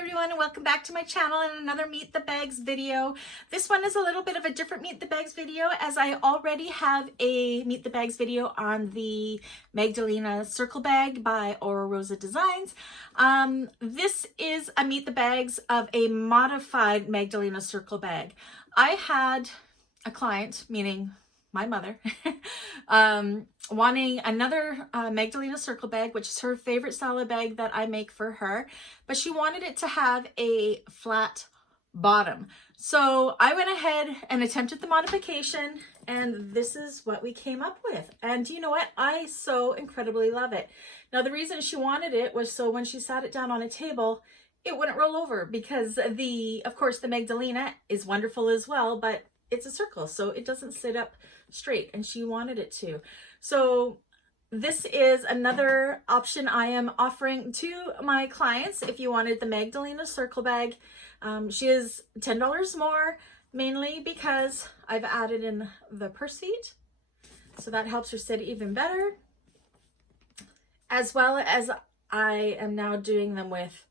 everyone, and welcome back to my channel and another Meet the Bags video. This one is a little bit of a different Meet the Bags video, as I already have a Meet the Bags video on the Magdalena Circle Bag by Aura Rosa Designs. This is a Meet the Bags of a modified Magdalena Circle Bag. I had a client, meaning my mother, wanting another Magdalena Circle Bag, which is her favorite style of bag that I make for her, but she wanted it to have a flat bottom. So I went ahead and attempted the modification, and this is what we came up with. And you know what? I so incredibly love it. Now, the reason she wanted it was so when she sat it down on a table, it wouldn't roll over, because of course, the Magdalena is wonderful as well, but it's a circle, so it doesn't sit up straight, and she wanted it to. So this is another option I am offering to my clients if you wanted the Magdalena Circle Bag. She is $10 more, mainly because I've added in the purse feet, so that helps her sit even better, as well as I am now doing them with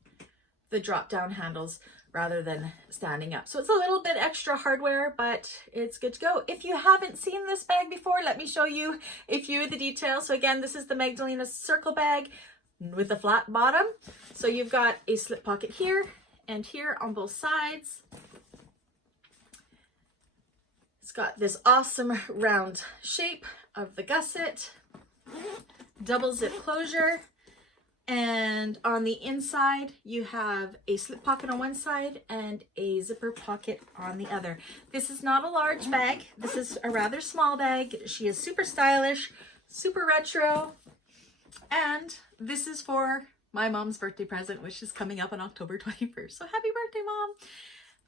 the drop down handles rather than standing up. So it's a little bit extra hardware, but it's good to go. If you haven't seen this bag before, let me show you a few of the details. So again, this is the Magdalena Circle Bag with a flat bottom. So you've got a slip pocket here and here on both sides. It's got this awesome round shape of the gusset, double zip closure. And on the inside, you have a slip pocket on one side and a zipper pocket on the other. This is not a large bag. This is a rather small bag. She is super stylish, super retro. And this is for my mom's birthday present, which is coming up on October 21st. So happy birthday, Mom.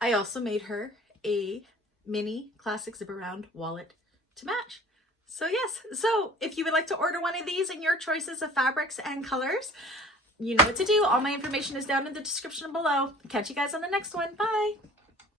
I also made her a mini classic zipper round wallet to match. So yes, so if you would like to order one of these and your choices of fabrics and colors, you know what to do. All my information is down in the description below. Catch you guys on the next one. Bye.